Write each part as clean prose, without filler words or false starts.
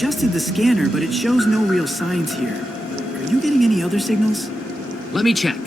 adjusted the scanner, but it shows no real signs here. Are you getting any other signals? Let me check.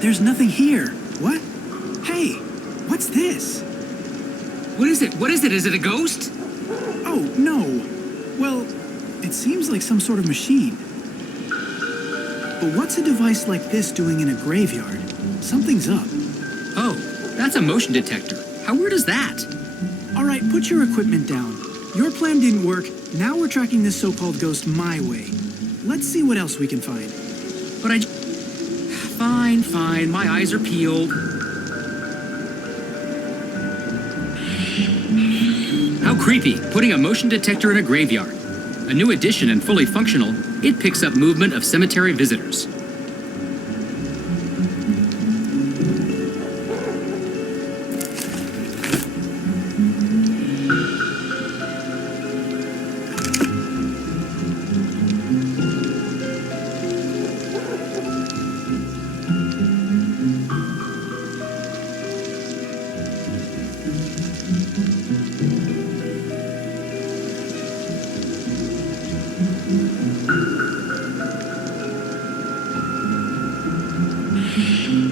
There's nothing here. What? Hey, what's this? What is it? What is it? Is it a ghost? Oh, no. Well, it seems like some sort of machine. But what's a device like this doing in a graveyard? Something's up. Oh, that's a motion detector. How weird is that? All right, put your equipment down. Your plan didn't work. Now we're tracking this so-called ghost my way. Let's see what else we can find. But I... Fine. My eyes are peeled. How creepy, putting a motion detector in a graveyard. A new addition and fully functional, it picks up movement of cemetery visitors.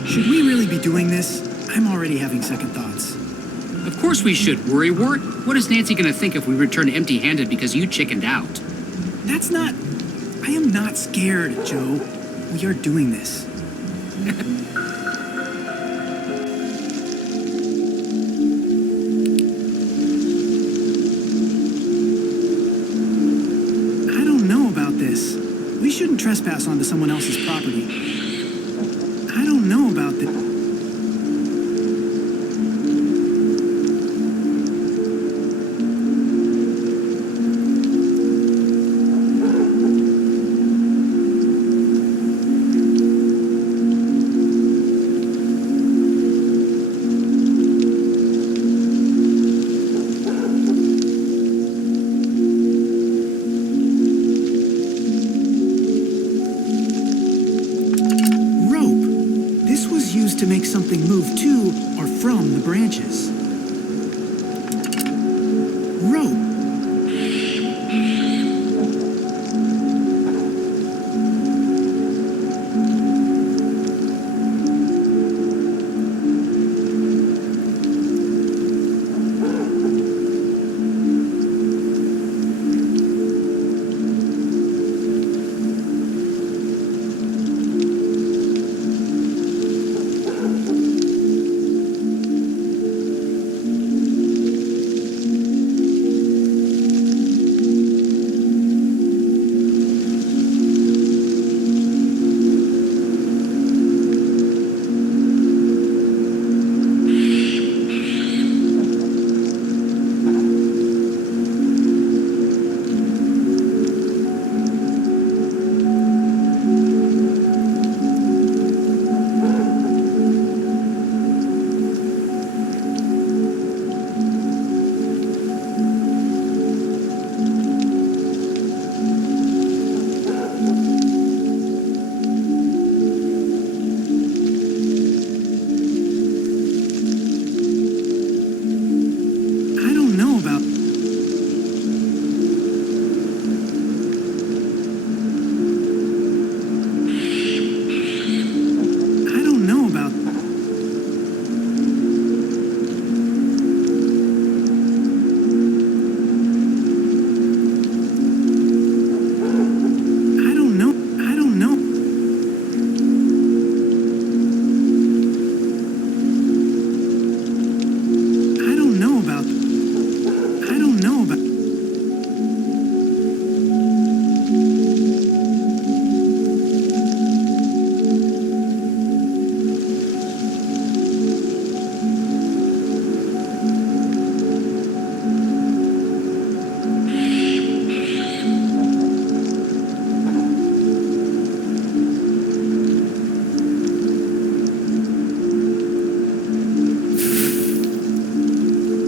Should we really be doing this? I'm already having second thoughts. Of course we should, worrywart. What is Nancy gonna think if we return empty-handed because you chickened out? That's not... I am not scared, Joe. We are doing this. I don't know about this. We shouldn't trespass onto someone else's property. I don't know about this. To make something move to or from the branches. Rope.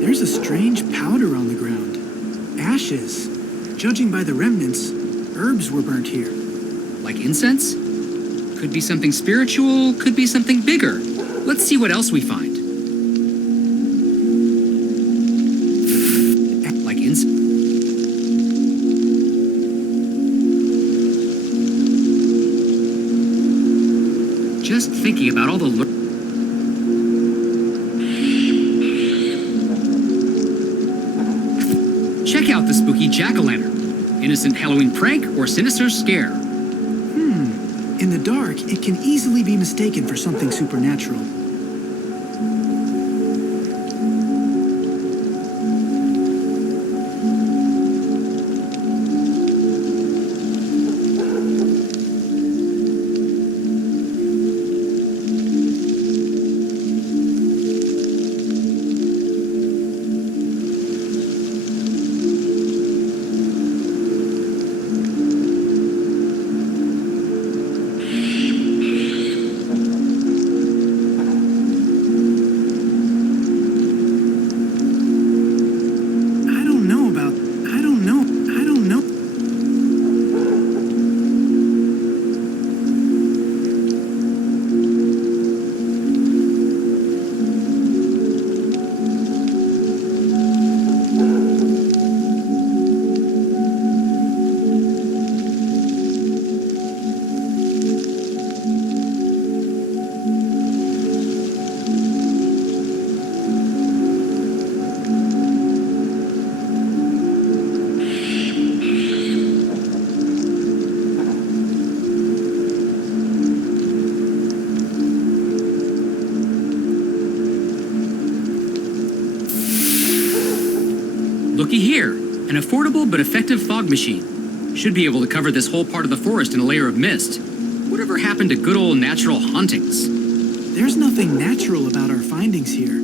There's a strange powder on the ground. Ashes. Judging by the remnants, herbs were burnt here. Like incense? Could be something spiritual, could be something bigger. Let's see what else we find. Like incense? Just thinking about all the Check out the spooky jack-o'-lantern. Innocent Halloween prank or sinister scare? In the dark, it can easily be mistaken for something supernatural. I don't know. Looky here, an affordable but effective fog machine. Should be able to cover this whole part of the forest in a layer of mist. Whatever happened to good old natural hauntings? There's nothing natural about our findings here.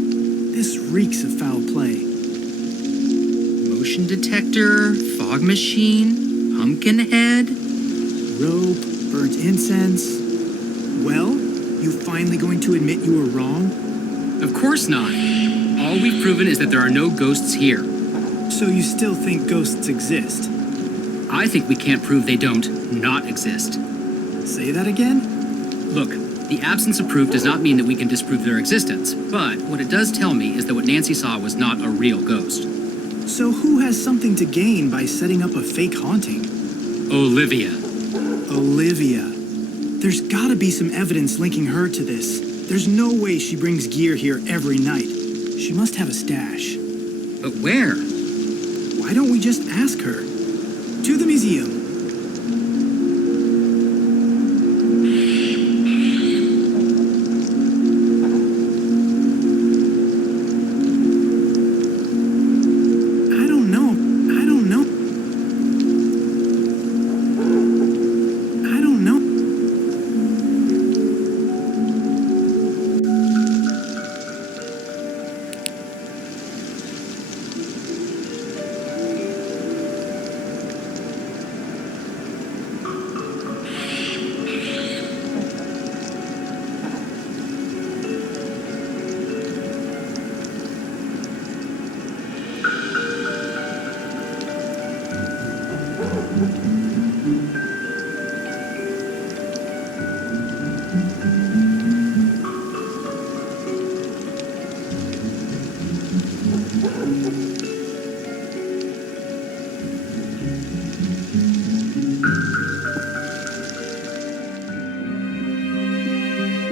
This reeks of foul play. Motion detector, fog machine, pumpkin head. Rope, burnt incense. Well, you finally going to admit you were wrong? Of course not. All we've proven is that there are no ghosts here. So you still think ghosts exist? I think we can't prove they don't not exist. Say that again? Look, the absence of proof does not mean that we can disprove their existence, but what it does tell me is that what Nancy saw was not a real ghost. So who has something to gain by setting up a fake haunting? Olivia. Olivia. There's gotta be some evidence linking her to this. There's no way she brings gear here every night. She must have a stash. But where? Why don't we just ask her? To the museum. I don't know. I don't know. I don't know.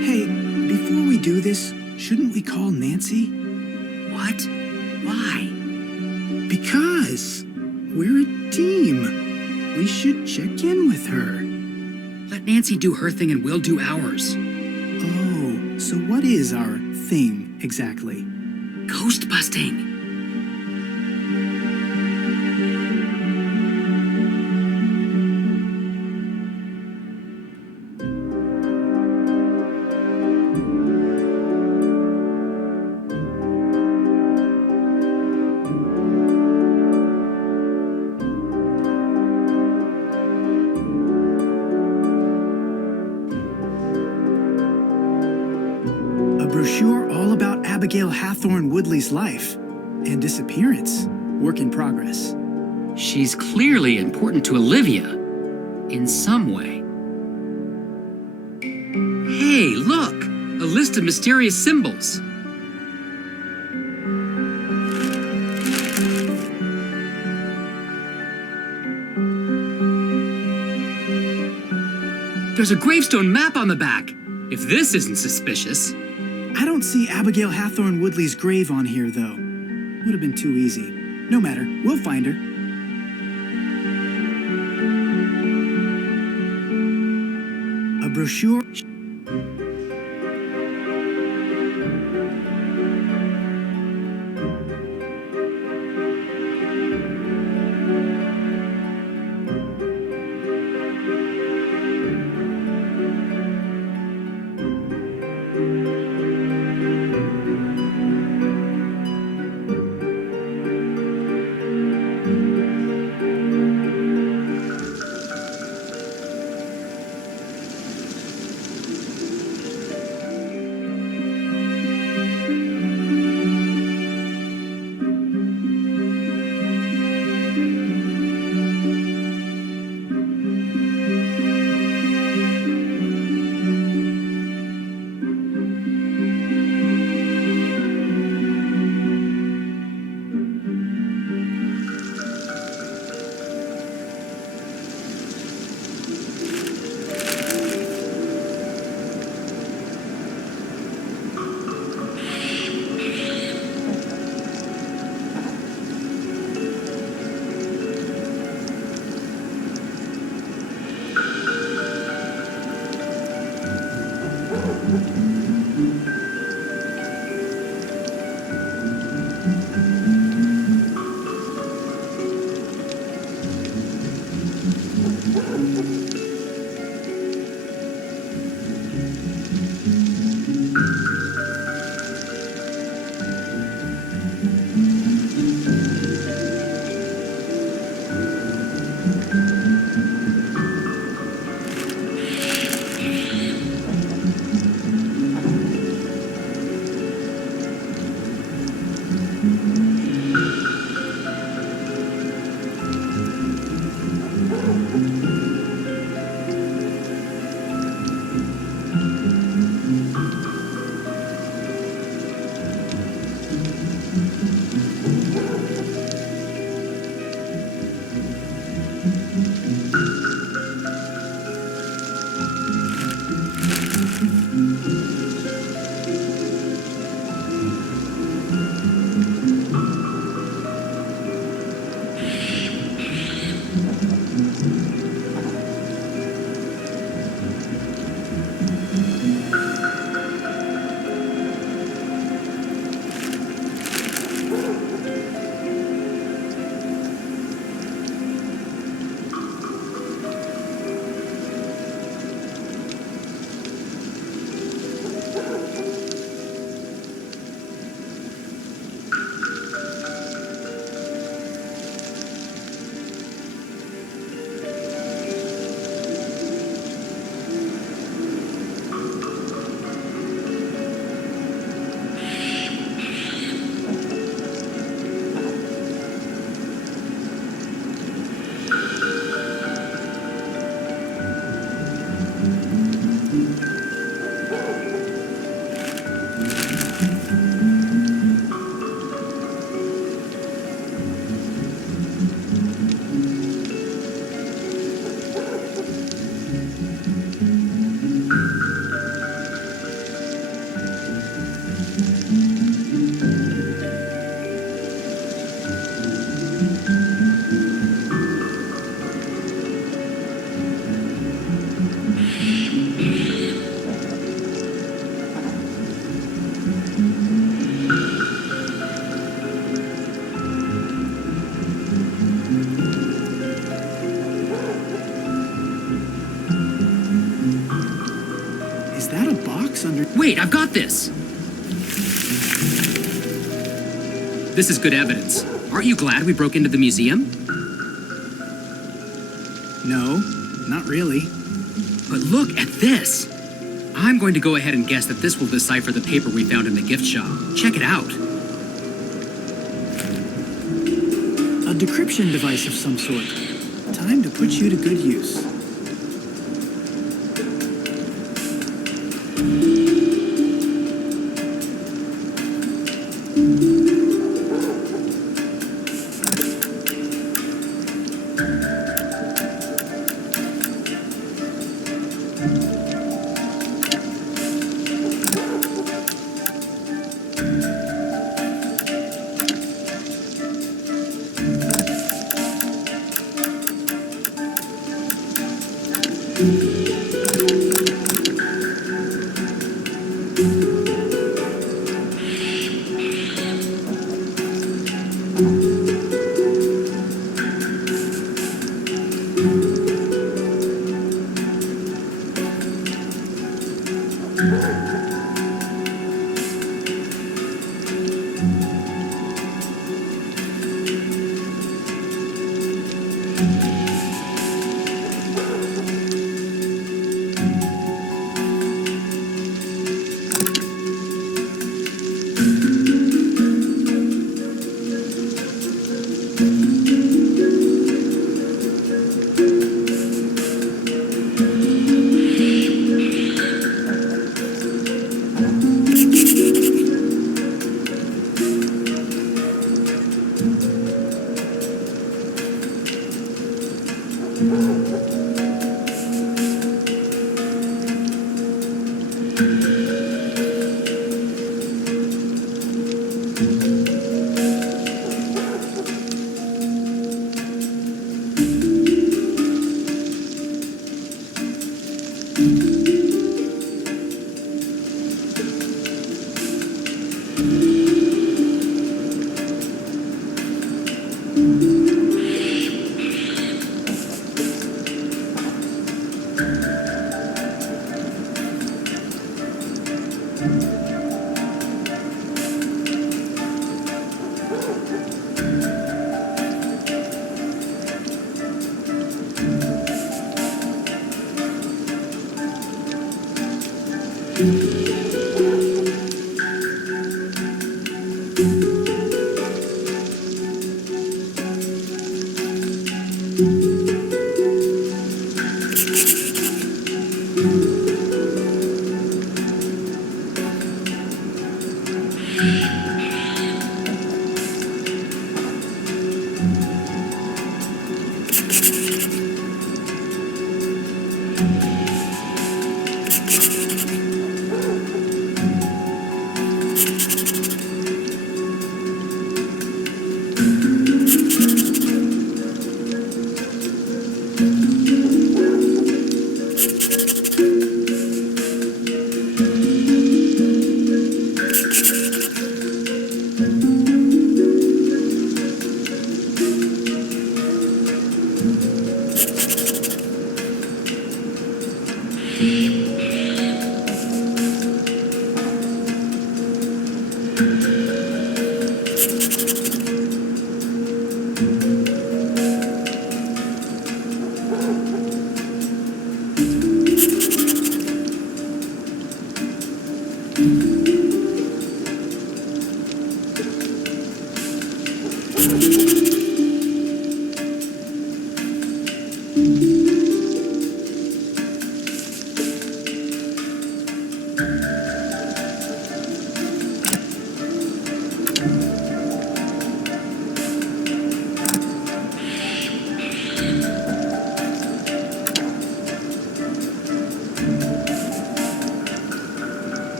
Hey, before we do this, shouldn't we call Nancy? What? Why? Because we're a team. We should check in with her. Let Nancy do her thing and we'll do ours. Oh, so what is our thing exactly? Ghost busting. A brochure all about Abigail Hathorne Woodley's life and disappearance. Work in progress. She's clearly important to Olivia. In some way. Hey, look! A list of mysterious symbols. There's a gravestone map on the back. If this isn't suspicious. I don't see Abigail Hathorne Woodley's grave on here, though. Would have been too easy. No matter, we'll find her. A brochure. Wait, I've got this! This is good evidence. Aren't you glad we broke into the museum? No, not really. But look at this! I'm going to go ahead and guess that this will decipher the paper we found in the gift shop. Check it out. A decryption device of some sort. Time to put you to good use.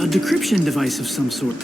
A decryption device of some sort.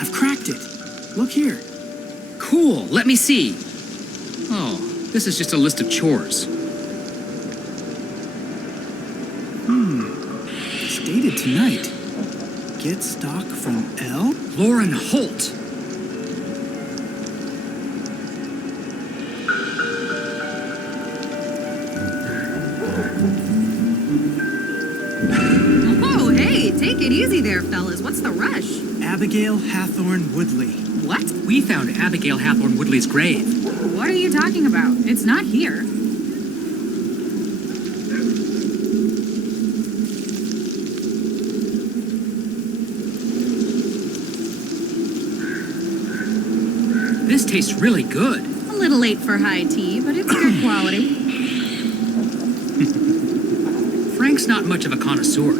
I've cracked it. Look here. Cool, let me see. Oh, this is just a list of chores. It's dated tonight. Get stock from L? Lauren Holt. Oh, hey, take it easy there, fellas. What's the rush? Abigail Hathorne Woodley. What? We found Abigail Hathorne Woodley's grave. What are you talking about? It's not here. This tastes really good. A little late for high tea, but it's good quality. Frank's not much of a connoisseur.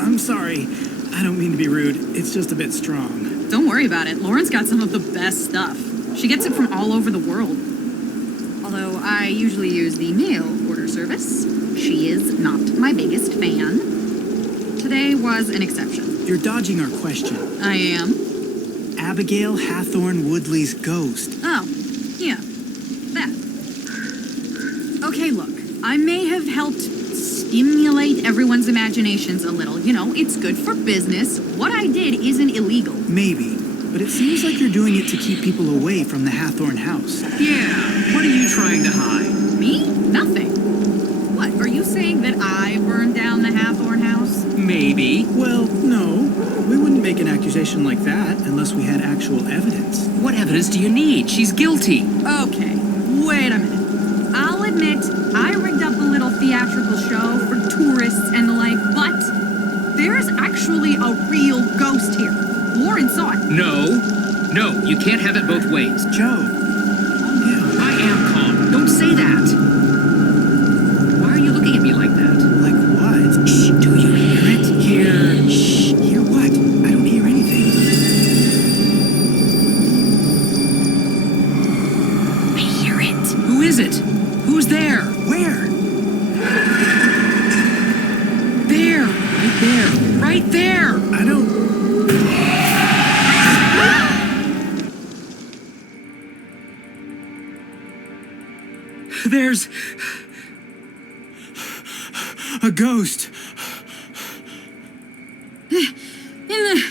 I'm sorry. I don't mean to be rude. It's just a bit strong. Don't worry about it. Lauren's got some of the best stuff. She gets it from all over the world. Although I usually use the mail order service. She is not my biggest fan. Today was an exception. You're dodging our question. I am. Abigail Hathorne Woodley's ghost. Oh, yeah. That. Okay, look. I may have helped stimulate everyone's imaginations a little. You know, it's good for business. What I did isn't illegal. Maybe. But it seems like you're doing it to keep people away from the Hathorne house. Yeah, what are you trying to hide? Me? Nothing. What, are you saying that I burned down the Hathorne house? Maybe. Well, no. We wouldn't make an accusation like that unless we had actual evidence. What evidence do you need? She's guilty. Okay, wait a minute. I'll admit, I rigged up a little theatrical show for tourists and the like, but there's actually a real ghost here. Lauren saw it. No, you can't have it both ways. Joe. Yeah. I am calm. Don't say that. Why are you looking at me like that? Like what? Shh, do you hear it? Here. Shh. Hear what? I don't hear anything. I hear it. Who is it? Who's there? Where? There. Right there. Right there. I don't... There's... a ghost. In the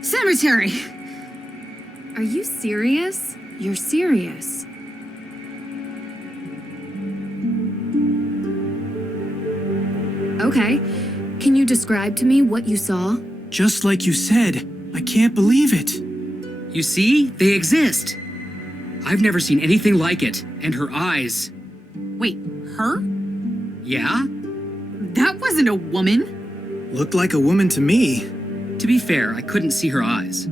cemetery. Are you serious? You're serious. Okay. Can you describe to me what you saw? Just like you said. I can't believe it. You see? They exist. I've never seen anything like it. And her eyes... Wait, her? Yeah? That wasn't a woman. Looked like a woman to me. To be fair, I couldn't see her eyes.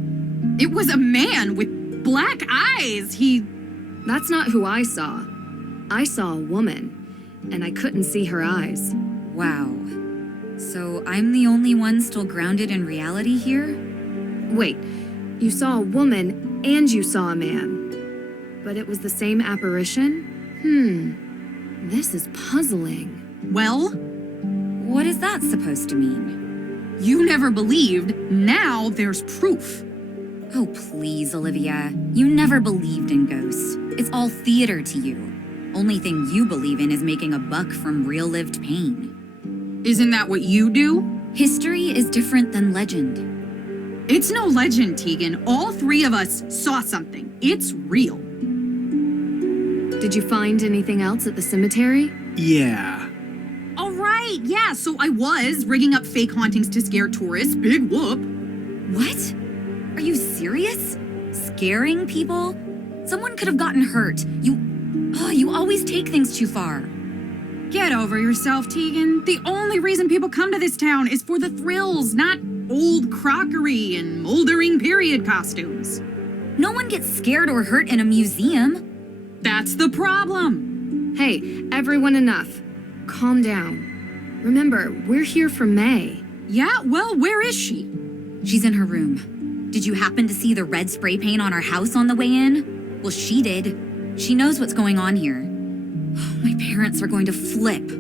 It was a man with black eyes. That's not who I saw. I saw a woman, and I couldn't see her eyes. Wow. So I'm the only one still grounded in reality here? Wait, you saw a woman and you saw a man. But it was the same apparition? This is puzzling. Well, What is that supposed to mean? you never believed. Now there's proof. Oh, please, Olivia. You never believed in ghosts. It's all theater to you. Only thing you believe in is making a buck from real-lived pain. Isn't that what you do? History is different than legend. It's no legend, Tegan. All three of us saw something. It's real. Did you find anything else at the cemetery? Yeah. All right, yeah, so I was rigging up fake hauntings to scare tourists. Big whoop. What? Are you serious? Scaring people? Someone could have gotten hurt. You always take things too far. Get over yourself, Tegan. The only reason people come to this town is for the thrills, not old crockery and moldering period costumes. No one gets scared or hurt in a museum. That's the problem. Hey, everyone enough. Calm down. Remember, we're here for May. Yeah, well, where is she? She's in her room. Did you happen to see the red spray paint on our house on the way in? Well, she did. She knows what's going on here. My parents are going to flip.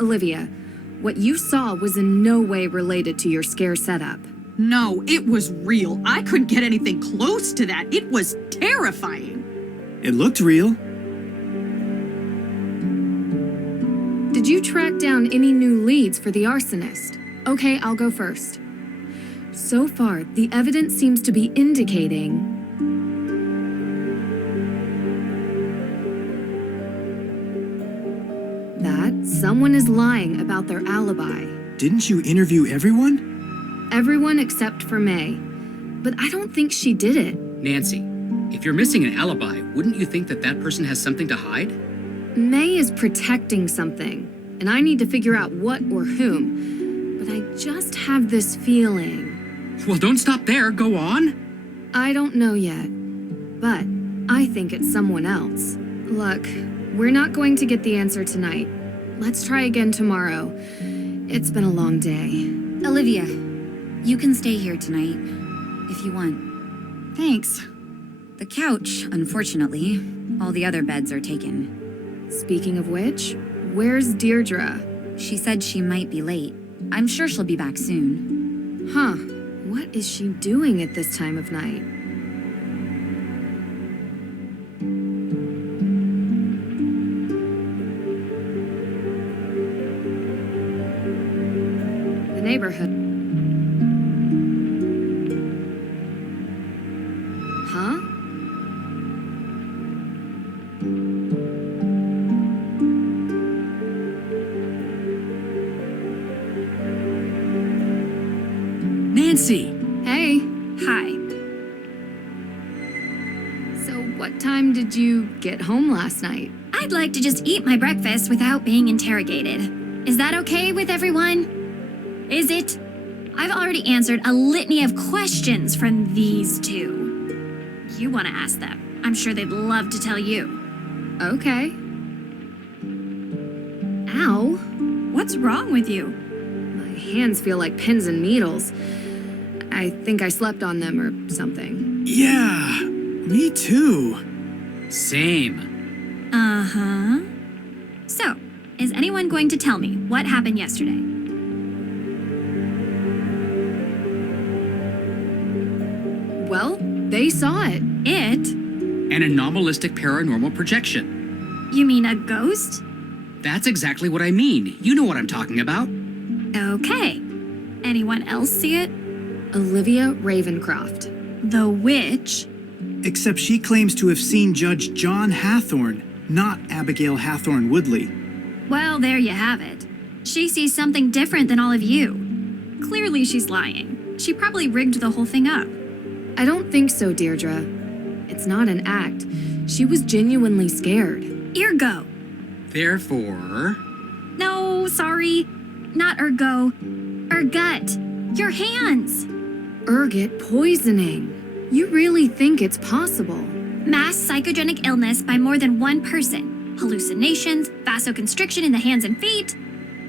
Olivia, what you saw was in no way related to your scare setup. No, it was real. I couldn't get anything close to that. It was terrifying. It looked real. Did you track down any new leads for the arsonist? Okay, I'll go first. So far, the evidence seems to be indicating that someone is lying about their alibi. Didn't you interview everyone? Everyone except for May. But I don't think she did it. Nancy, if you're missing an alibi, wouldn't you think that that person has something to hide? May is protecting something, and I need to figure out what or whom. But I just have this feeling. Well, don't stop there. Go on. I don't know yet, but I think it's someone else. Look, we're not going to get the answer tonight. Let's try again tomorrow. It's been a long day. Olivia, you can stay here tonight if you want. Thanks. The couch, unfortunately. All the other beds are taken. Speaking of which, where's Deirdre? She said she might be late. I'm sure she'll be back soon. Huh, what is she doing at this time of night? The neighborhood. Huh? Nancy! Hey, Hi. so what time did you get home last night? I'd like to just eat my breakfast without being interrogated. Is that okay with everyone? Is it? I've already answered a litany of questions from these two. You want to ask them. I'm sure they'd love to tell you. Okay. Ow. What's wrong with you? My hands feel like pins and needles. I think I slept on them or something. Yeah, me too. Same. Uh-huh. So, is anyone going to tell me what happened yesterday? Well, they saw it. It? An anomalistic paranormal projection. You mean a ghost? That's exactly what I mean. You know what I'm talking about. Okay. Anyone else see it? Olivia Ravencroft. The witch? Except she claims to have seen Judge John Hathorne, not Abigail Hathorne Woodley. Well, there you have it. She sees something different than all of you. Clearly she's lying. She probably rigged the whole thing up. I don't think so, Deirdre. It's not an act. She was genuinely scared. Ergo. Therefore... No, sorry. Not ergo. Ergut. Your hands. Ergot poisoning. You really think it's possible? Mass psychogenic illness by more than one person. Hallucinations, vasoconstriction in the hands and feet.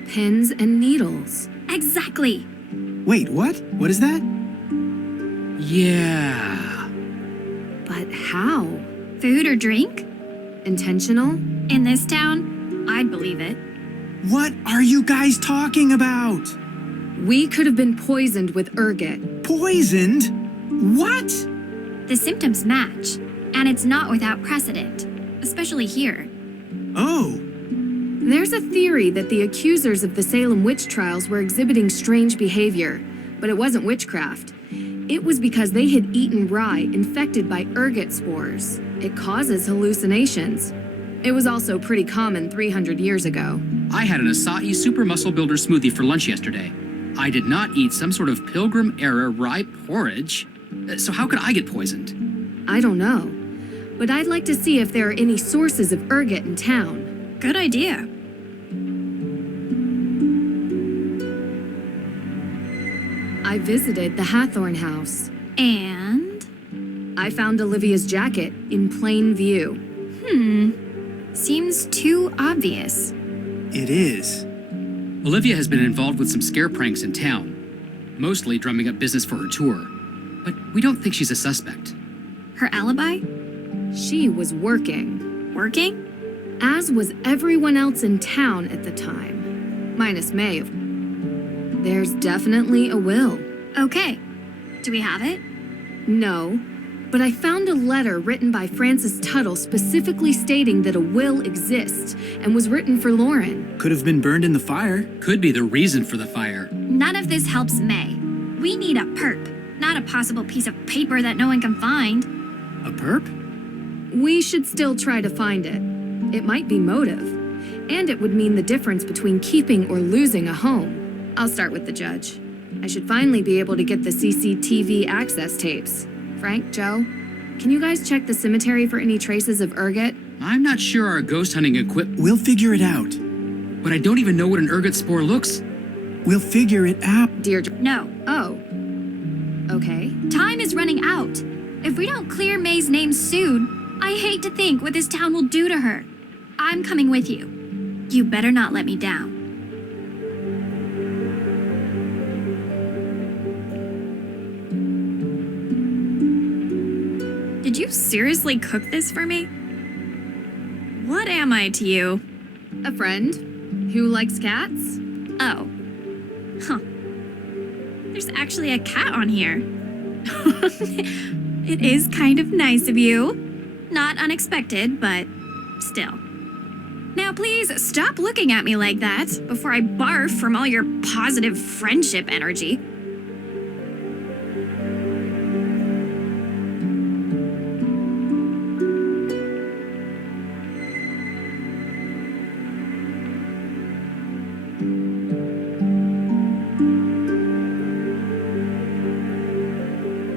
Pins and needles. Exactly. Wait, what? What is that? Yeah... But how? Food or drink? Intentional? In this town, I'd believe it. What are you guys talking about? We could have been poisoned with ergot. Poisoned? What? The symptoms match, and it's not without precedent, especially here. Oh, There's a theory that the accusers of the Salem witch trials were exhibiting strange behavior, but it wasn't witchcraft. It was because they had eaten rye infected by ergot spores. It causes hallucinations. It was also pretty common 300 years ago. I had an acai super muscle builder smoothie for lunch yesterday. I did not eat some sort of Pilgrim-era rye porridge. So how could I get poisoned? I don't know, but I'd like to see if there are any sources of ergot in town. Good idea. I visited the Hathorne house. And? I found Olivia's jacket in plain view. Seems too obvious. it is. Olivia has been involved with some scare pranks in town, mostly drumming up business for her tour. But we don't think she's a suspect. Her alibi? She was working, Working? as was everyone else in town at the time. Minus Maeve. There's definitely a will. Okay. Do we have it? No, but I found a letter written by Francis Tuttle specifically stating that a will exists and was written for Lauren. Could have been burned in the fire. Could be the reason for the fire. None of this helps May. We need a perp, not a possible piece of paper that no one can find. A perp? We should still try to find it. It might be motive, and it would mean the difference between keeping or losing a home. I'll start with the judge. I should finally be able to get the CCTV access tapes. Frank, Joe, can you guys check the cemetery for any traces of ergot? I'm not sure our ghost hunting equipment, We'll figure it out. but I don't even know what an ergot spore looks. We'll figure it out. Deirdre. No. Oh. Okay. Time is running out. If we don't clear May's name soon, I hate to think what this town will do to her. I'm coming with you. You better not let me down. Did you seriously cook this for me? What am I to you? A friend who likes cats? Oh. Huh. There's actually a cat on here. It is kind of nice of you. Not unexpected, but still. Now please stop looking at me like that before I barf from all your positive friendship energy.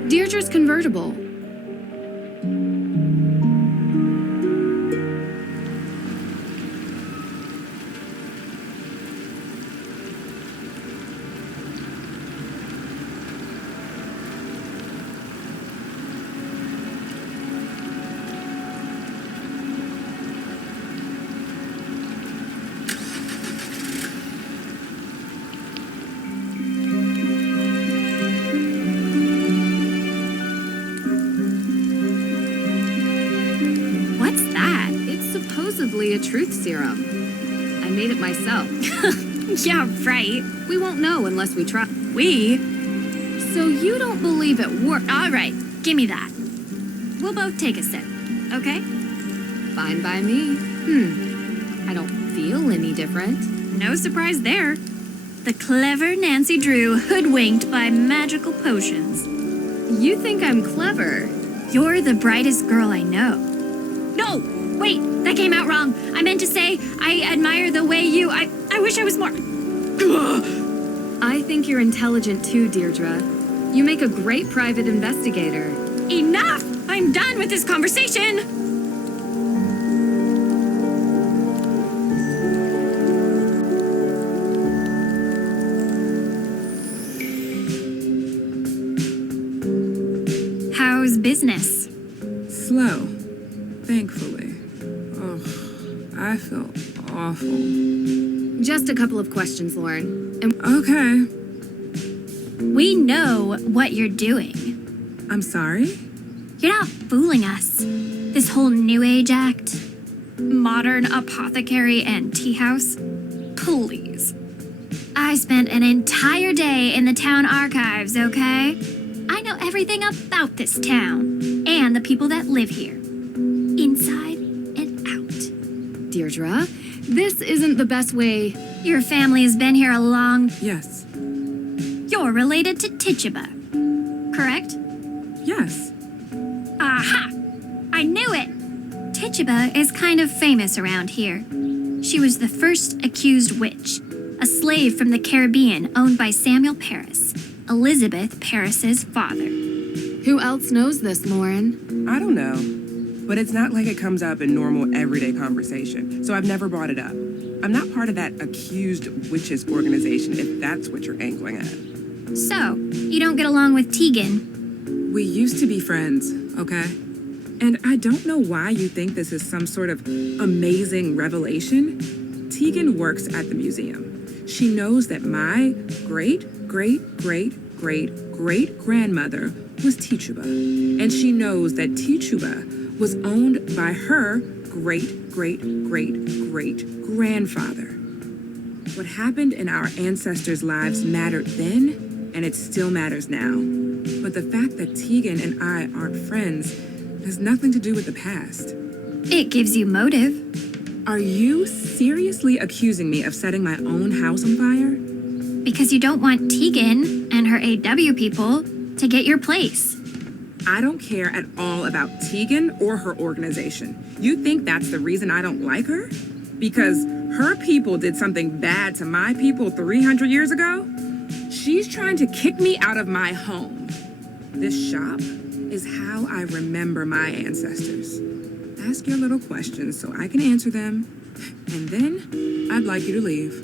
Deirdre's convertible. What's that? It's supposedly a truth serum. I made it myself. Yeah, right. We won't know unless we try. We? So you don't believe it works? All right, give me that. We'll both take a sip, okay? Fine by me. I don't feel any different. No surprise there. The clever Nancy Drew hoodwinked by magical potions. You think I'm clever? You're the brightest girl I know. No! Wait, that came out wrong. I meant to say, I admire the way you... I wish I was more... I think you're intelligent too, Deirdre. You make a great private investigator. Enough! I'm done with this conversation! How's business? Slow, thankfully. Oh, I feel awful. Just a couple of questions, Lauren. And Okay, We know what you're doing. I'm sorry? You're not fooling us. This whole New Age act, modern apothecary and tea house. Please. I spent an entire day in the town archives, okay? I know everything about this town and the people that live here, inside and out. Deirdre, this isn't the best way. Your family has been here a long... Yes. You're related to Tituba, correct? Yes. Aha! I knew it! Tituba is kind of famous around here. She was the first accused witch, a slave from the Caribbean owned by Samuel Paris, Elizabeth Paris's father. Who else knows this, Lauren? I don't know, but it's not like it comes up in normal everyday conversation, so I've never brought it up. I'm not part of that accused witches organization, if that's what you're angling at. So, you don't get along with Tegan? We used to be friends, okay? And I don't know why you think this is some sort of amazing revelation. Tegan works at the museum. She knows that my great-great-great-great-great-grandmother was Tituba. And she knows that Tituba was owned by her great-great-great-great-grandfather. What happened in our ancestors' lives mattered then, and it still matters now. But the fact that Tegan and I aren't friends has nothing to do with the past. It gives you motive. Are you seriously accusing me of setting my own house on fire? Because you don't want Tegan and her AW people to get your place. I don't care at all about Tegan or her organization. You think that's the reason I don't like her? Because her people did something bad to my people 300 years ago? She's trying to kick me out of my home. This shop is how I remember my ancestors. Ask your little questions so I can answer them, and then I'd like you to leave.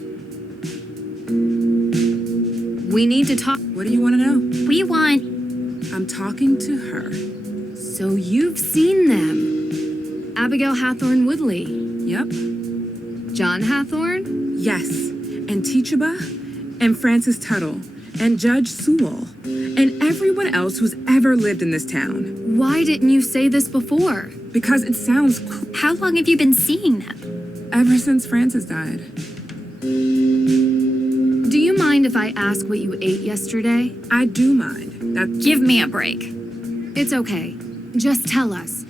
We need to talk. What do you want to know? We want. I'm talking to her. So you've seen them. Abigail Hathorne Woodley. Yep. John Hathorne? Yes. And Teachaba, and Francis Tuttle, and Judge Sewell, and everyone else who's ever lived in this town. Why didn't you say this before? Because it sounds cool. How long have you been seeing them? Ever since Francis died. Do you mind if I ask what you ate yesterday? I do mind. Give me a break. It's okay. Just tell us.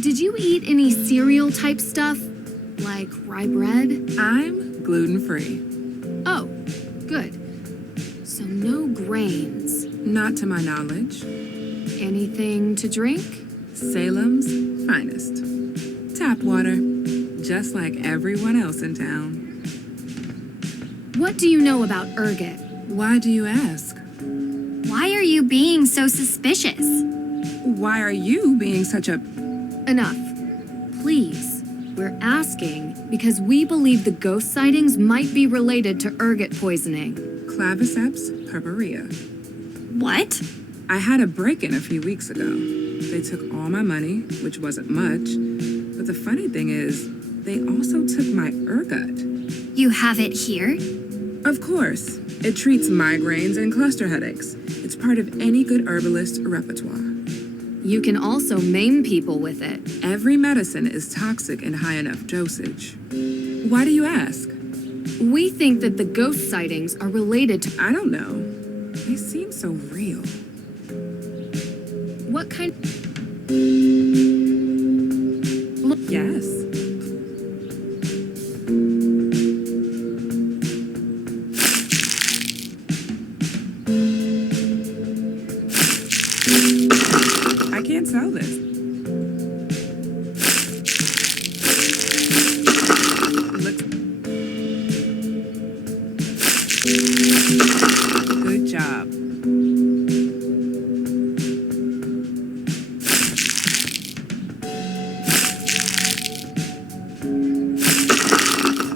Did you eat any cereal type stuff? Like rye bread? I'm gluten-free. Oh, good. So no grains. Not to my knowledge. Anything to drink? Salem's finest. Tap water. Just like everyone else in town. What do you know about ergot? Why do you ask? Why are you being so suspicious? Why are you being such a... Enough. Please. We're asking because we believe the ghost sightings might be related to ergot poisoning. Claviceps purpurea. What? I had a break-in a few weeks ago. They took all my money, which wasn't much. But the funny thing is, they also took my ergot. You have it here? Of course. It treats migraines and cluster headaches. It's part of any good herbalist repertoire. You can also maim people with it. Every medicine is toxic in high enough dosage. Why do you ask? We think that the ghost sightings are related to... I don't know. They seem so real. What kind... Yes. I can't sell this. Good job.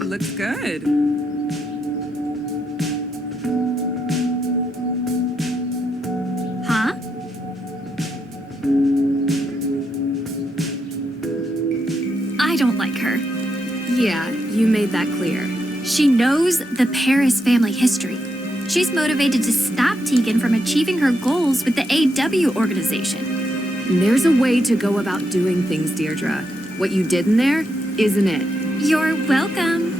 Looks good. Huh? I don't like her. Yeah, you made that clear. She knows the Paris family history. She's motivated to stop Tegan from achieving her goals with the AW organization. There's a way to go about doing things, Deirdre. What you did in there isn't it. You're welcome.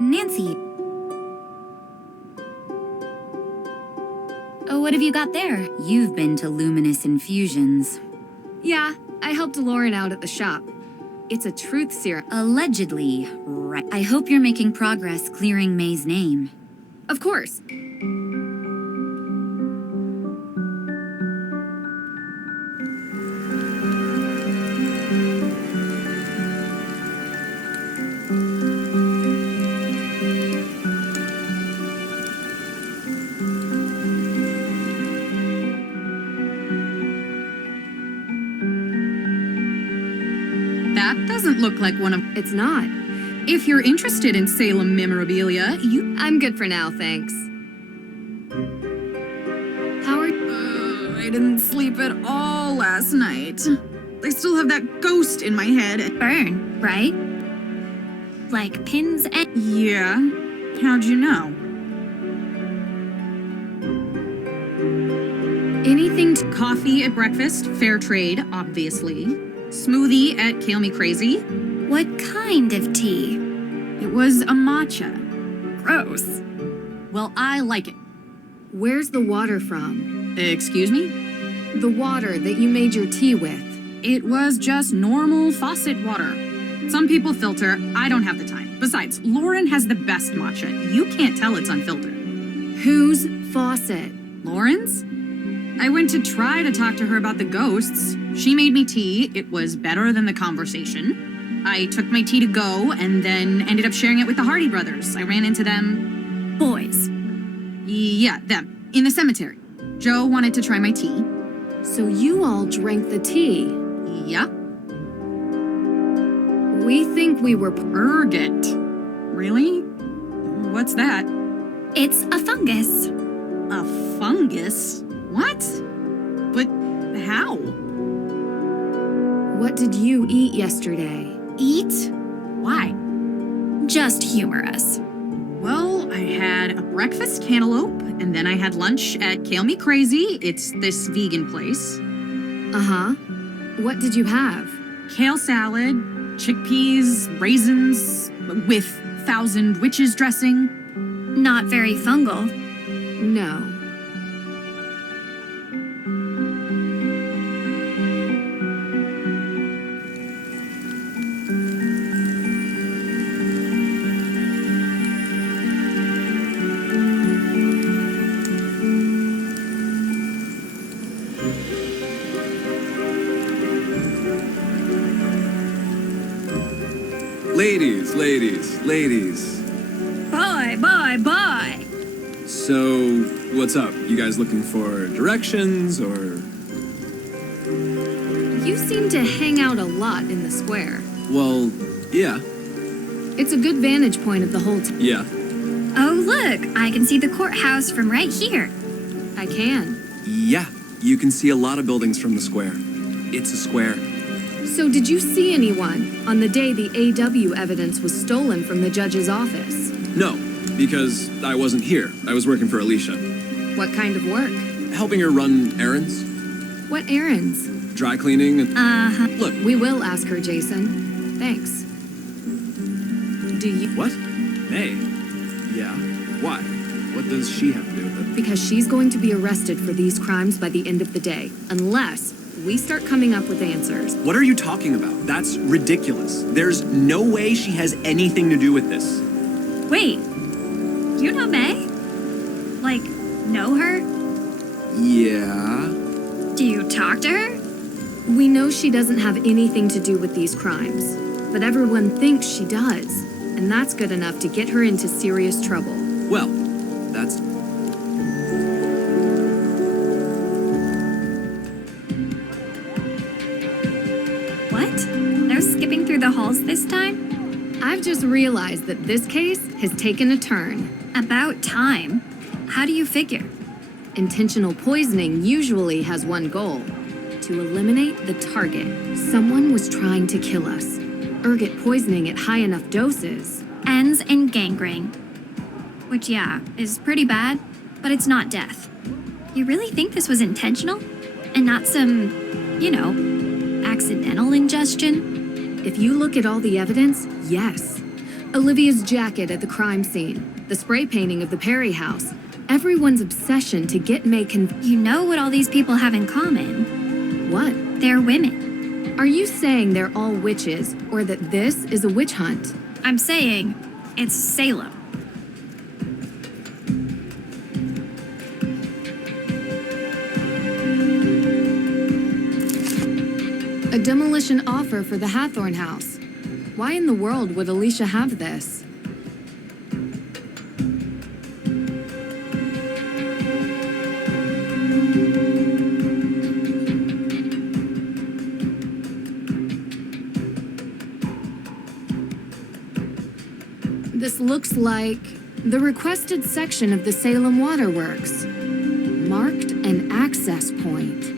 Nancy. Oh, what have you got there? You've been to Luminous Infusions. Yeah, I helped Lauren out at the shop. It's a truth serum. Allegedly, right. I hope you're making progress clearing May's name. Of course. That doesn't look like one of... It's not. If you're interested in Salem memorabilia, you... I'm good for now, thanks. How are I didn't sleep at all last night. I still have that ghost in my head. Burn, right? Like pins and. Yeah? How'd you know? Anything to. Coffee at breakfast, fair trade, obviously. Smoothie at Kale Me Crazy. What kind of tea? It was a matcha. Gross. Well, I like it. Where's the water from? Excuse me? The water that you made your tea with. It was just normal faucet water. Some people filter. I don't have the time. Besides, Lauren has the best matcha. You can't tell it's unfiltered. Whose faucet? Lauren's? I went to try to talk to her about the ghosts. She made me tea. It was better than the conversation. I took my tea to go and then ended up sharing it with the Hardy brothers. I ran into them. Boys. Yeah, them. In the cemetery. Joe wanted to try my tea. So you all drank the tea. Yeah. We think we were. Ergot. Really? What's that? It's a fungus. A fungus? What? But how? What did you eat yesterday? Eat? Why? Just humor us. Well, I had a breakfast cantaloupe, and then I had lunch at Kale Me Crazy. It's this vegan place. Uh-huh. What did you have? Kale salad, chickpeas, raisins, with 1,000 witches dressing. Not very fungal. No. Ladies. Bye. So, what's up? You guys looking for directions, or? You seem to hang out a lot in the square. Well, yeah. It's a good vantage point of the whole Yeah. Oh, look, I can see the courthouse from right here. I can. Yeah. You can see a lot of buildings from the square. It's a square. So did you see anyone on the day the AW evidence was stolen from the judge's office? No, because I wasn't here. I was working for Alicia. What kind of work? Helping her run errands. What errands? Dry cleaning and... Uh-huh. Look. We will ask her, Jason. Thanks. Do you... What? May? Yeah. Why? What does she have to do with it? Because she's going to be arrested for these crimes by the end of the day, unless we start coming up with answers. What are you talking about? That's ridiculous. There's no way she has anything to do with this. Wait, you know May? Like, know her? Yeah. Do you talk to her? We know she doesn't have anything to do with these crimes, but everyone thinks she does, and that's good enough to get her into serious trouble. Well, that's... What? No skipping through the halls this time? I've just realized that this case has taken a turn. About time. How do you figure? Intentional poisoning usually has one goal: to eliminate the target. Someone was trying to kill us. Ergot poisoning at high enough doses. Ends in gangrene. Which, yeah, is pretty bad, but it's not death. You really think this was intentional? And not some, accidental ingestion? If you look at all the evidence, yes. Olivia's jacket at the crime scene, the spray painting of the Perry house, everyone's obsession to get May You know what all these people have in common? What? They're women. Are you saying they're all witches, or that this is a witch hunt? I'm saying it's Salem. A demolition offer for the Hathorn house. Why in the world would Alicia have this? This looks like the requested section of the Salem Waterworks. Marked an access point.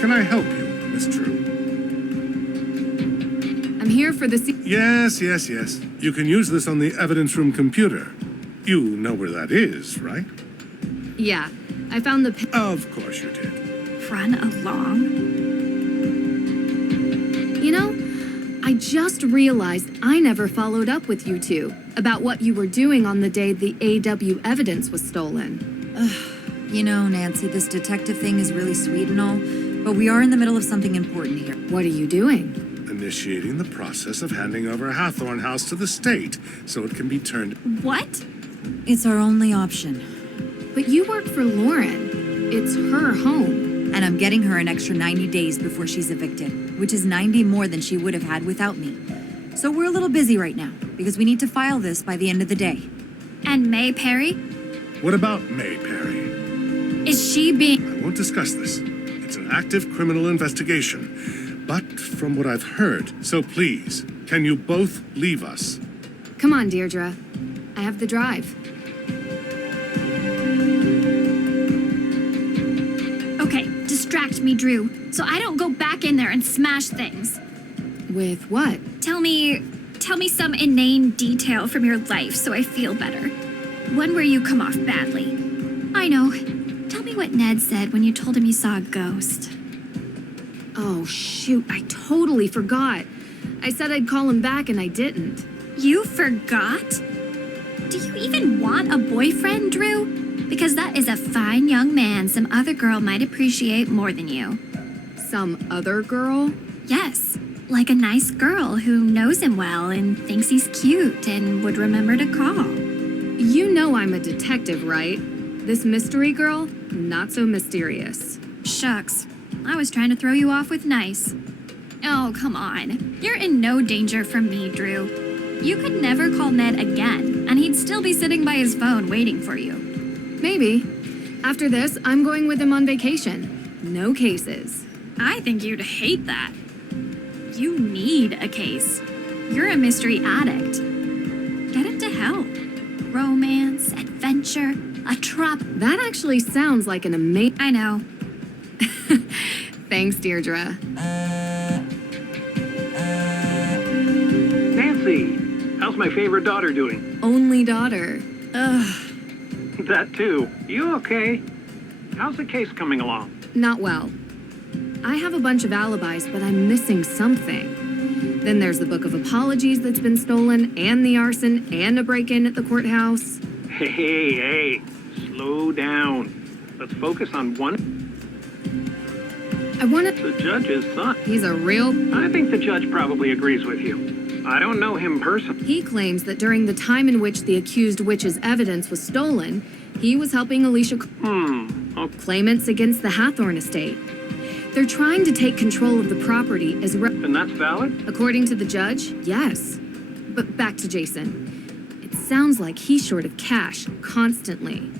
Can I help you, Miss Drew? I'm here for the Yes. You can use this on the evidence room computer. You know where that is, right? Yeah, I found the... Of course you did. Run along. You know, I just realized I never followed up with you two about what you were doing on the day the AW evidence was stolen. You know, Nancy, this detective thing is really sweet and all, but we are in the middle of something important here. What are you doing? Initiating the process of handing over Hathorn House to the state so it can be turned... What? It's our only option. But you work for Lauren. It's her home. And I'm getting her an extra 90 days before she's evicted, which is 90 more than she would have had without me. So we're a little busy right now, because we need to file this by the end of the day. And May Perry? What about May Perry? Is she being... I won't discuss this. It's an active criminal investigation. But from what I've heard, so please, can you both leave us? Come on, Deirdre. I have the drive. Okay, distract me, Drew, so I don't go back in there and smash things. With what? Tell me some inane detail from your life so I feel better. One where you come off badly. I know. Tell me what Ned said when you told him you saw a ghost. Oh, shoot, I totally forgot. I said I'd call him back and I didn't. You forgot? Do you even want a boyfriend, Drew? Because that is a fine young man some other girl might appreciate more than you. Some other girl? Yes, like a nice girl who knows him well and thinks he's cute and would remember to call. You know I'm a detective, right? This mystery girl, not so mysterious. Shucks, I was trying to throw you off with nice. Oh, come on. You're in no danger from me, Drew. You could never call Ned again, and he'd still be sitting by his phone waiting for you. Maybe. After this, I'm going with him on vacation. No cases. I think you'd hate that. You need a case. You're a mystery addict. Get into help. Romance, adventure, a trap. That actually sounds like an amazing... I know. Thanks, Deirdre. Nancy, how's my favorite daughter doing? Only daughter. Ugh. That too. You okay? How's the case coming along? Not well. I have a bunch of alibis, but I'm missing something. Then there's the book of apologies that's been stolen, and the arson, and a break-in at the courthouse. Hey, slow down. Let's focus on one. I want to... The judge's son. He's a real... I think the judge probably agrees with you. I don't know him personally. He claims that during the time in which the accused witch's evidence was stolen, he was helping Alicia... Okay. Claimants against the Hathorn estate. They're trying to take control of the property as... And that's valid? According to the judge, yes. But back to Jason. It sounds like he's short of cash, constantly.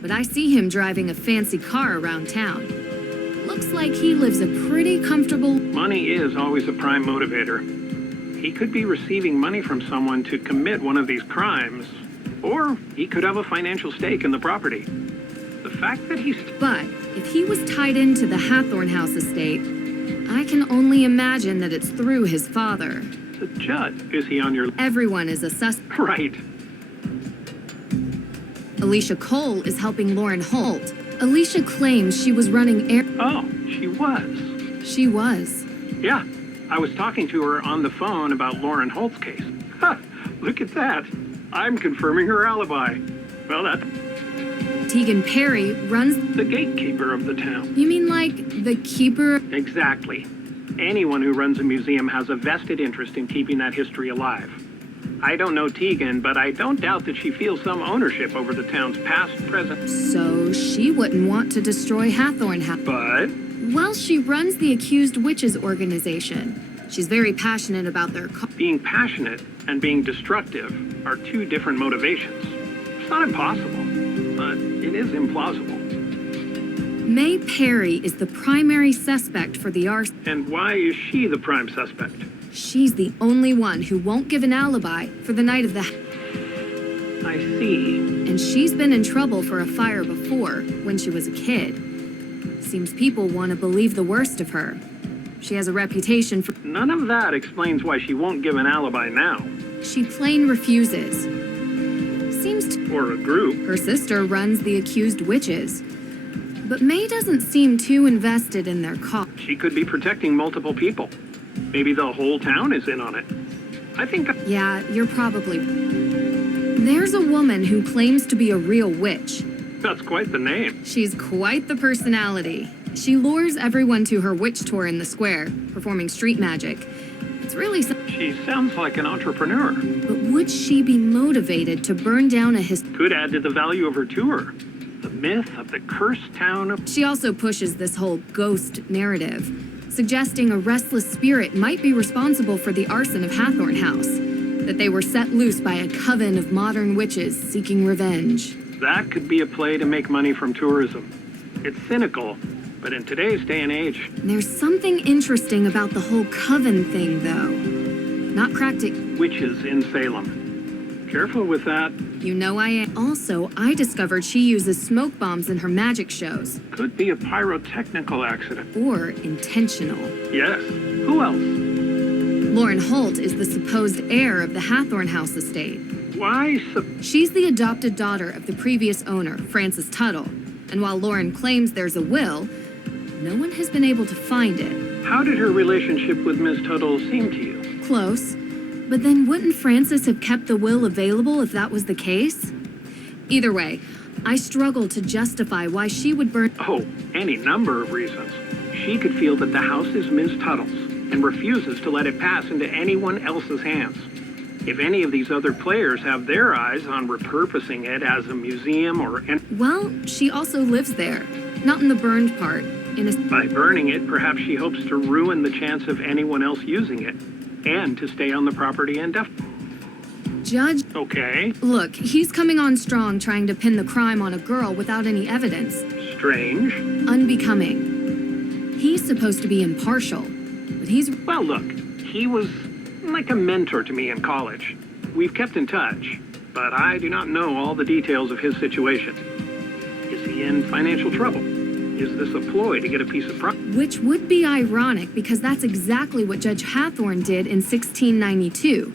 But I see him driving a fancy car around town. Looks like he lives a pretty comfortable... Money is always a prime motivator. He could be receiving money from someone to commit one of these crimes, or he could have a financial stake in the property. The fact that he's... But if he was tied into the Hathorn House estate, I can only imagine that it's through his father. The judge, is he on your... Everyone is a suspect. Right. Alicia Cole is helping Lauren Holt. Alicia claims she was running air... Oh, she was. She was. Yeah, I was talking to her on the phone about Lauren Holt's case. Ha! Look at that. I'm confirming her alibi. Well, that... Tegan Perry runs... The gatekeeper of the town. You mean like the keeper... Exactly. Anyone who runs a museum has a vested interest in keeping that history alive. I don't know Tegan, but I don't doubt that she feels some ownership over the town's past, present... So she wouldn't want to destroy Hathorn House. But... Well, she runs the Accused Witches organization. She's very passionate about their... Being passionate and being destructive are two different motivations. It's not impossible, but it is implausible. May Perry is the primary suspect for the arson. And why is she the prime suspect? She's the only one who won't give an alibi for the night of the... I see. And she's been in trouble for a fire before, when she was a kid. Seems people want to believe the worst of her. She has a reputation for... None of that explains why she won't give an alibi now. She plain refuses. Seems to... Or a group. Her sister runs the accused witches. But May doesn't seem too invested in their cause. She could be protecting multiple people. Maybe the whole town is in on it. I think... Yeah, you're probably... There's a woman who claims to be a real witch. That's quite the name. She's quite the personality. She lures everyone to her witch tour in the square, performing street magic. It's really... She sounds like an entrepreneur. But would she be motivated to burn down a Could add to the value of her tour. The myth of the cursed town of... She also pushes this whole ghost narrative, suggesting a restless spirit might be responsible for the arson of Hathorn House, that they were set loose by a coven of modern witches seeking revenge. That could be a play to make money from tourism. It's cynical, but in today's day and age... There's something interesting about the whole coven thing, though. Not practic... Witches in Salem. Careful with that. You know I am. Also, I discovered she uses smoke bombs in her magic shows. Could be a pyrotechnical accident. Or intentional. Yes. Who else? Lauren Holt is the supposed heir of the Hathorn House estate. Why She's the adopted daughter of the previous owner, Francis Tuttle. And while Lauren claims there's a will, no one has been able to find it. How did her relationship with Ms. Tuttle seem to you? Close. But then wouldn't Francis have kept the will available if that was the case? Either way, I struggle to justify why she would burn... Oh, any number of reasons. She could feel that the house is Ms. Tuttle's and refuses to let it pass into anyone else's hands. If any of these other players have their eyes on repurposing it as a museum or... Well, she also lives there. Not in the burned part. By burning it, perhaps she hopes to ruin the chance of anyone else using it. And to stay on the property indefinitely. Judge... Okay. Look, he's coming on strong trying to pin the crime on a girl without any evidence. Strange. Unbecoming. He's supposed to be impartial, but he's... Well, look, he was like a mentor to me in college. We've kept in touch, but I do not know all the details of his situation. Is he in financial trouble? Is this a ploy to get a piece of property? Which would be ironic because that's exactly what Judge Hathorn did in 1692.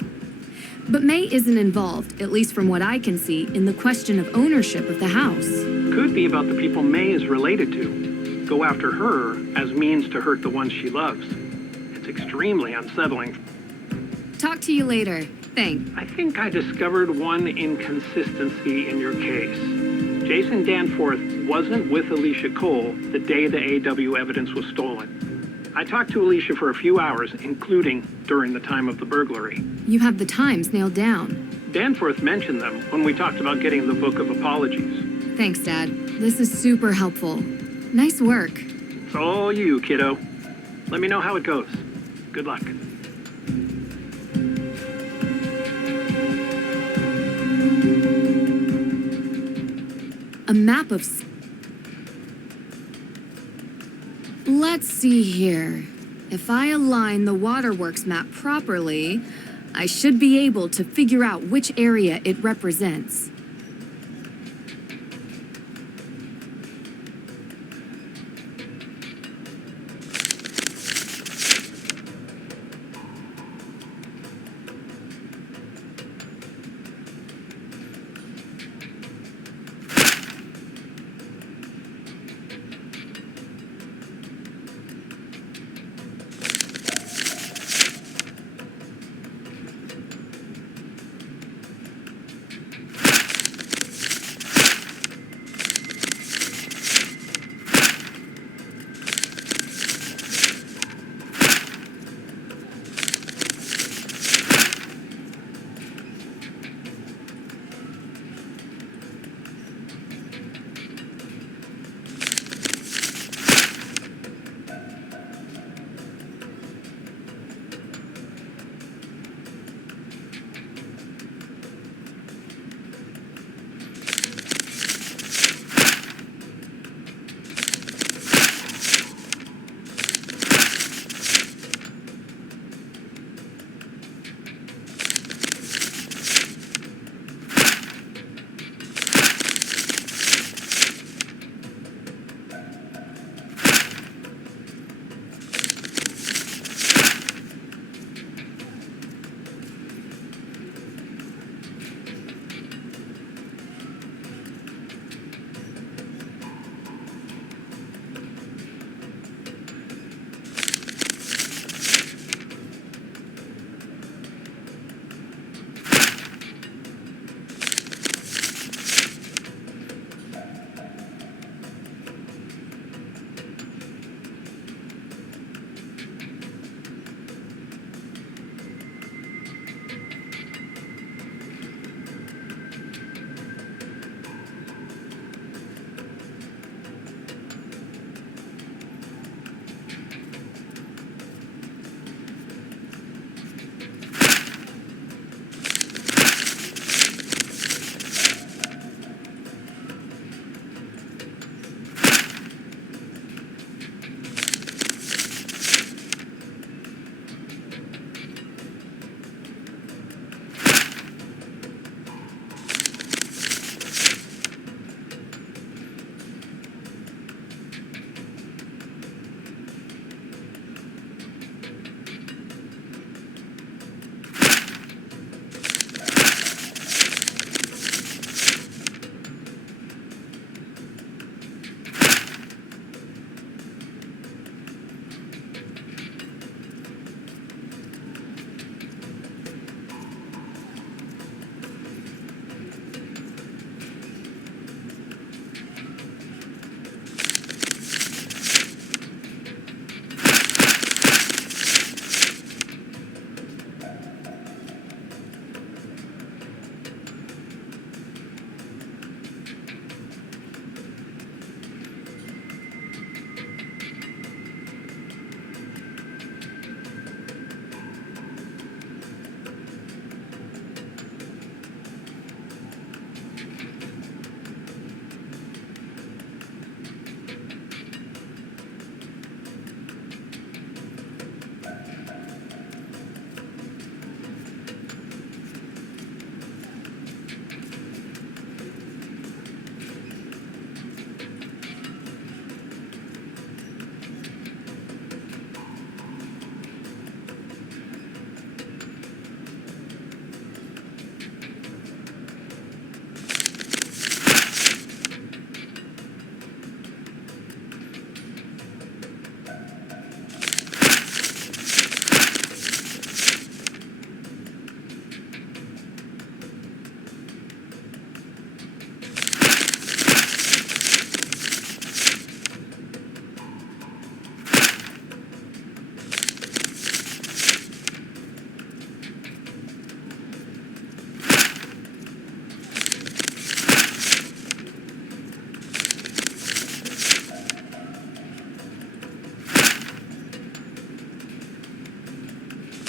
But May isn't involved, at least from what I can see, in the question of ownership of the house. Could be about the people May is related to. Go after her as means to hurt the ones she loves. It's extremely unsettling. Talk to you later. Thanks. I think I discovered one inconsistency in your case. Jason Danforth wasn't with Alicia Cole the day the AW evidence was stolen. I talked to Alicia for a few hours, including during the time of the burglary. You have the times nailed down. Danforth mentioned them when we talked about getting the Book of Apologies. Thanks, Dad. This is super helpful. Nice work. It's all you, kiddo. Let me know how it goes. Good luck. A map of... Let's see here. If I align the waterworks map properly, I should be able to figure out which area it represents.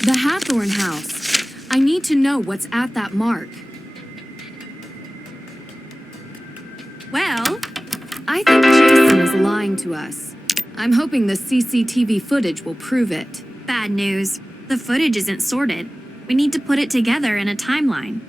The Hathorn house. I need to know what's at that mark. Well, I think Jason is lying to us. I'm hoping the CCTV footage will prove it. bad news. The footage isn't sorted. We need to put it together in a timeline.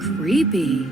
Creepy.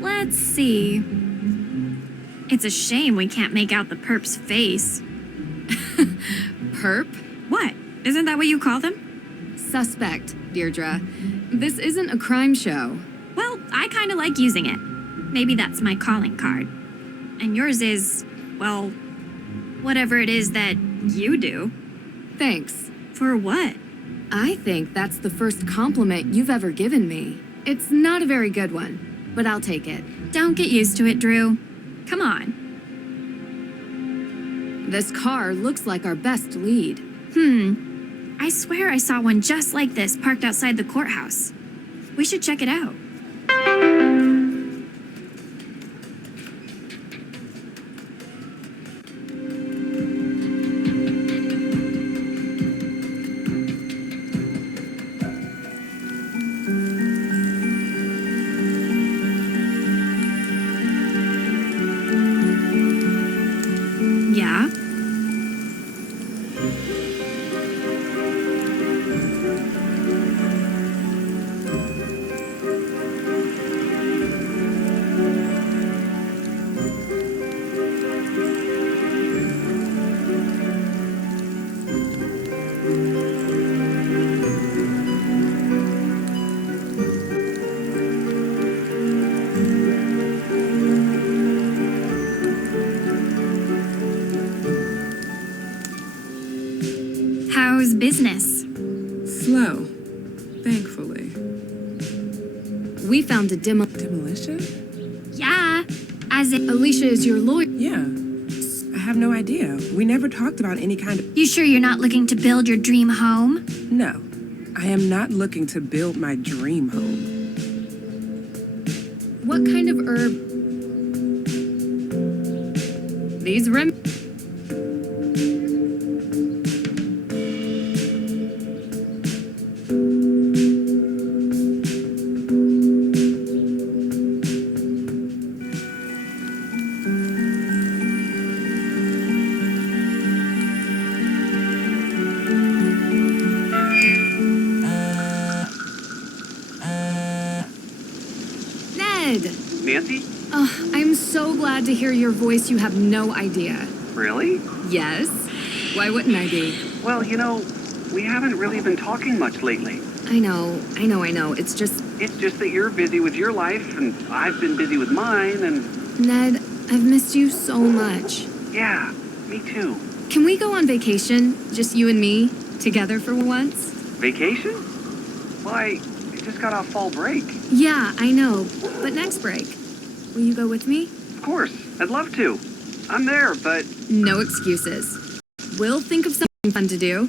Let's see. It's a shame we can't make out the perp's face. Perp? What? Isn't that what you call them? Suspect, Deirdre. This isn't a crime show. Well, I kind of like using it. Maybe that's my calling card. And yours is, well, whatever it is that you do. Thanks. For what? I think that's the first compliment you've ever given me. It's not a very good one, but I'll take it. Don't get used to it, Drew. Come on. This car looks like our best lead. I swear I saw one just like this parked outside the courthouse. We should check it out. Yeah? How's business? Slow, thankfully. We found a Demolition? Yeah, as in. Alicia is your lawyer. Yeah. I have no idea. We never talked about any kind of. You sure you're not looking to build your dream home? No. I am not looking to build my dream home. What kind of herb? These rem. Ned! Nancy? Oh, I'm so glad to hear your voice. You have no idea. Really? Yes? Why wouldn't I be? Well, we haven't really been talking much lately. I know. It's just... It's just that you're busy with your life, and I've been busy with mine, and... Ned, I've missed you so much. Yeah, me too. Can we go on vacation? Just you and me? Together for once? Vacation? Why, I just got off fall break. Yeah, I know. But next break. Will you go with me? Of course, I'd love to. I'm there, but... No excuses. We'll think of something fun to do.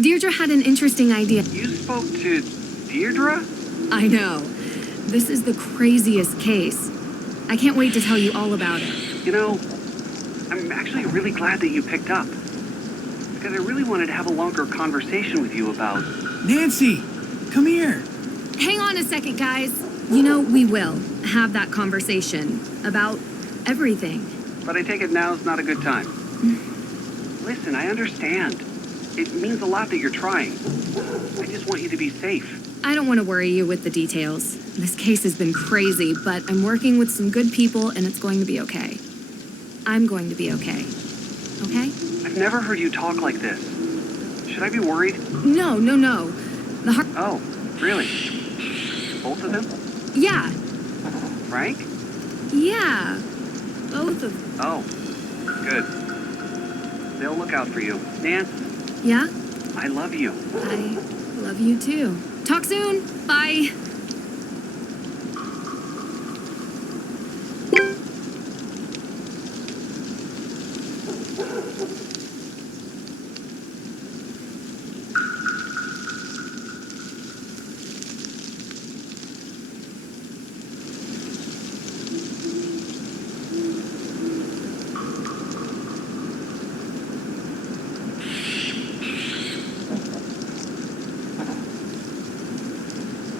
Deirdre had an interesting idea. You spoke to Deirdre? I know. This is the craziest case. I can't wait to tell you all about it. I'm actually really glad that you picked up. Because I really wanted to have a longer conversation with you about... Nancy, come here. Hang on a second, guys. We will have that conversation about everything. But I take it now's not a good time. Listen, I understand. It means a lot that you're trying. I just want you to be safe. I don't want to worry you with the details. This case has been crazy, but I'm working with some good people and it's going to be okay. I'm going to be okay. Okay? I've never heard you talk like this. Should I be worried? No. The heart... Oh, really? Both of them? Yeah. Frank? Yeah. Both of... Oh, good. They'll look out for you. Nance? Yeah? I love you. I love you too. Talk soon. Bye.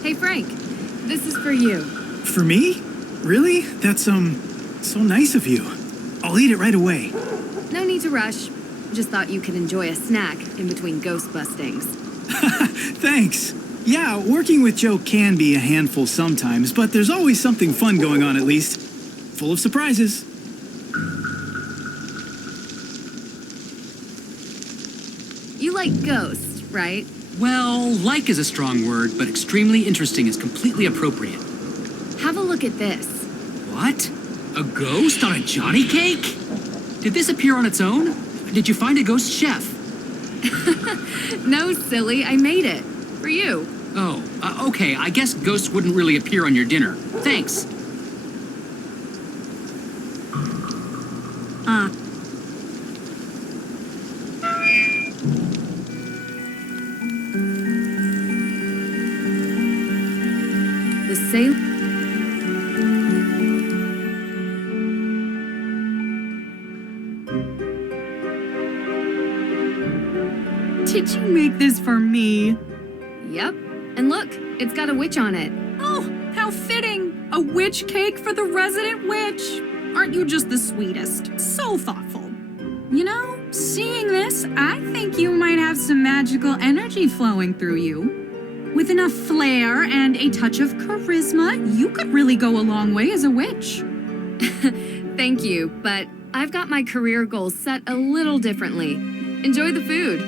Hey, Frank. This is for you. For me? Really? That's, so nice of you. I'll eat it right away. No need to rush. Just thought you could enjoy a snack in between ghost bustings. Thanks. Yeah, working with Joe can be a handful sometimes, but there's always something fun going on at least. Full of surprises. You like ghosts, right? Well, like is a strong word, but extremely interesting is completely appropriate. Have a look at this. What? A ghost on a Johnny cake? Did this appear on its own? Did you find a ghost chef? No, silly. I made it. For you. Oh, okay. I guess ghosts wouldn't really appear on your dinner. Thanks. The Salem... Did you make this for me? Yep. And look, it's got a witch on it. Oh, how fitting! A witch cake for the resident witch! Aren't you just the sweetest? So thoughtful. Seeing this, I think you might have some magical energy flowing through you. With enough flair and a touch of charisma, you could really go a long way as a witch. Thank you, but I've got my career goals set a little differently. Enjoy the food.